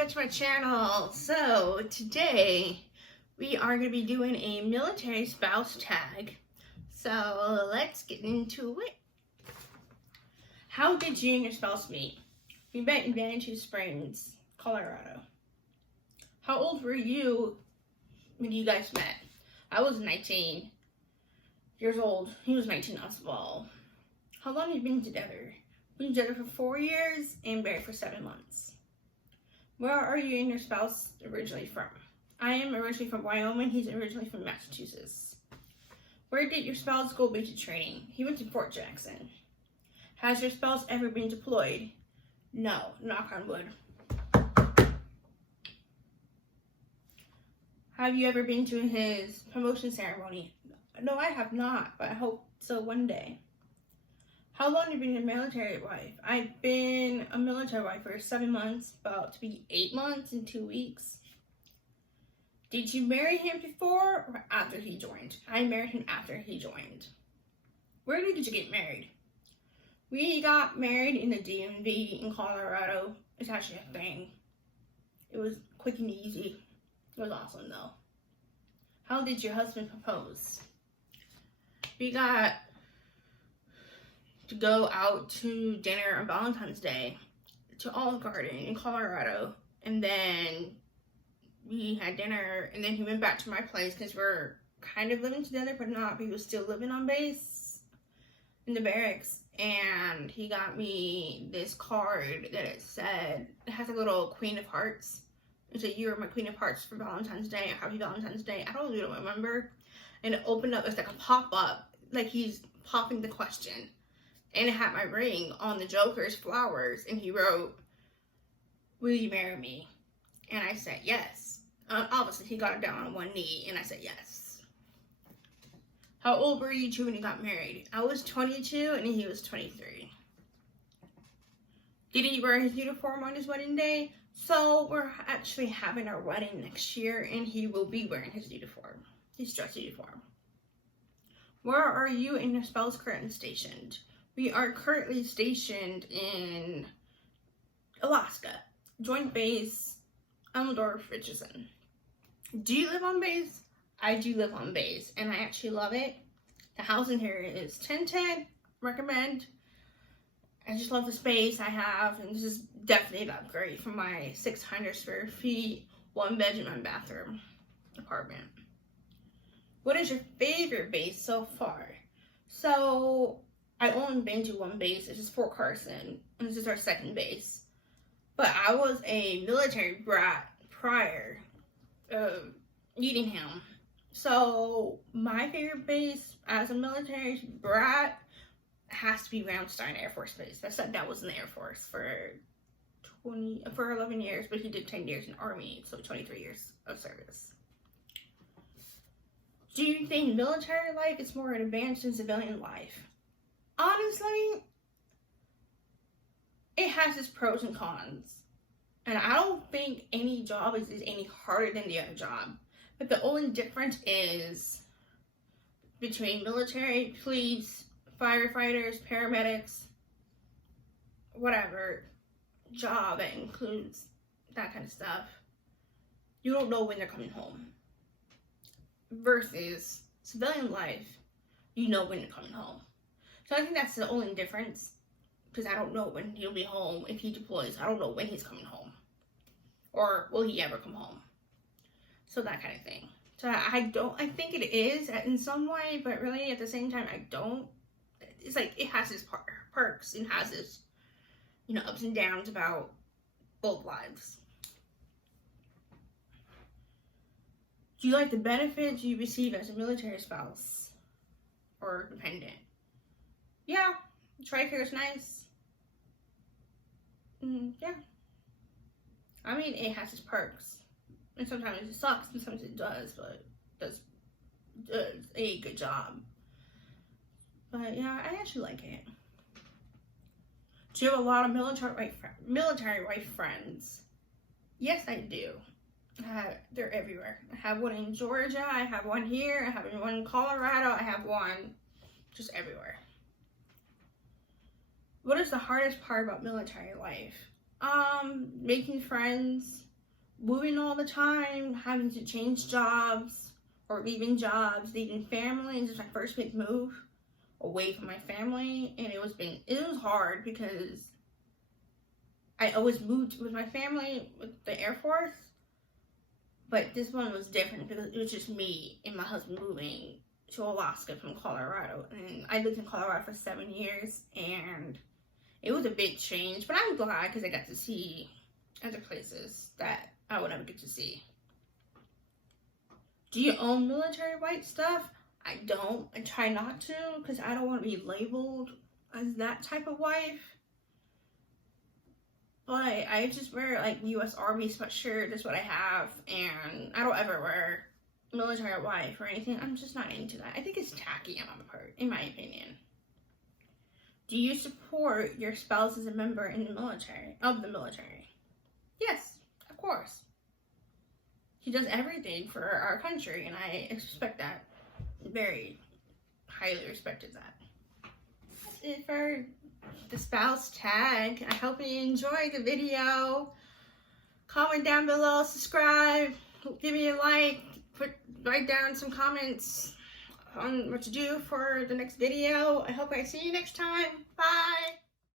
back to my channel. So today we are going to be doing a military spouse tag. So let's get into it. How did you and your spouse meet? We met in Manitou Springs, Colorado. How old were you when you guys met? I was 19 years old. He was 19 as well. How long have you been together? We've been together for 4 years and married for 7 months. Where are you and your spouse originally from? I am originally from Wyoming. He's originally from Massachusetts. Where did your spouse go basic training? He went to Fort Jackson. Has your spouse ever been deployed? No, knock on wood. Have you ever been to his promotion ceremony? No, I have not, but I hope so one day. How long have you been a military wife? I've been a military wife for 7 months, about to be 8 months in 2 weeks. Did you marry him before or after he joined? I married him after he joined. Where did you get married? We got married in the DMV in Colorado. It's actually a thing. It was quick and easy. It was awesome though. How did your husband propose? We got to go out to dinner on Valentine's Day to Olive Garden in Colorado, and then we had dinner, and then he went back to my place because we're kind of living together but not. He was still living on base in the barracks, and he got me this card that it has a little Queen of Hearts. It said, "You are my Queen of Hearts for Valentine's Day. Happy Valentine's Day." I don't really remember. And it opened up, it's like a pop-up, like he's popping the question. And it had my ring on the Joker's flowers, and he wrote, "Will you marry me?" And I said yes. Obviously, he got it down on one knee, and I said yes. How old were you two when you got married? I was 22, and he was 23. Did he wear his uniform on his wedding day? So we're actually having our wedding next year, and he will be wearing his uniform, his dress uniform. Where are you and your spouse currently stationed? We are currently stationed in Alaska, Joint Base Elmendorf, Richardson. Do you live on base? I do live on base, and I actually love it. The housing here is 1010, recommend. I just love the space I have, and this is definitely an upgrade from my 600 square feet, 1 bedroom and bathroom apartment. What is your favorite base so far? So I only been to one base. This is Fort Carson, and this is our second base. But I was a military brat prior meeting him. So my favorite base as a military brat has to be Ramstein Air Force Base. My stepdad was in the Air Force for 11 years, but he did 10 years in the Army, so 23 years of service. Do you think military life is more advanced than civilian life? Honestly, it has its pros and cons. And I don't think any job is any harder than the other job. But the only difference is between military, police, firefighters, paramedics, whatever job that includes that kind of stuff. You don't know when they're coming home. Versus civilian life, you know when you're coming home. So I think that's the only difference, because I don't know when he'll be home. If he deploys, I don't know when he's coming home, or will he ever come home. So that kind of thing. So I think it is in some way, but really at the same time I don't. It's like it has its perks and has its, ups and downs about both lives. Do you like the benefits you receive as a military spouse or dependent? Yeah, TRICARE is nice. Yeah. I mean, it has its perks. And sometimes it sucks, and sometimes it does, but it does a good job. But yeah, I actually like it. Do you have a lot of military wife friends? Yes, I do. They're everywhere. I have one in Georgia, I have one here, I have one in Colorado, I have one just everywhere. What is the hardest part about military life? Making friends, moving all the time, having to change jobs or leaving jobs, leaving family. This is my first big move away from my family, and it was hard because I always moved with my family with the Air Force, but this one was different because it was just me and my husband moving to Alaska from Colorado, and I lived in Colorado for 7 years, and it was a big change, but I'm glad because I got to see other places that I would never get to see. Do you own military white stuff? I don't. I try not to because I don't want to be labeled as that type of wife. But I just wear like U.S. Army sweatshirt. That's what I have, and I don't ever wear military wife or anything. I'm just not into that. I think it's tacky on my part, in my opinion. Do you support your spouse as a member in the military, of the military? Yes, of course. He does everything for our country, and I expect that. Very highly respected that. That's it for the spouse tag. I hope you enjoyed the video. Comment down below, subscribe, give me a like, write down some comments on what to do for the next video. I hope I see you next time. Bye.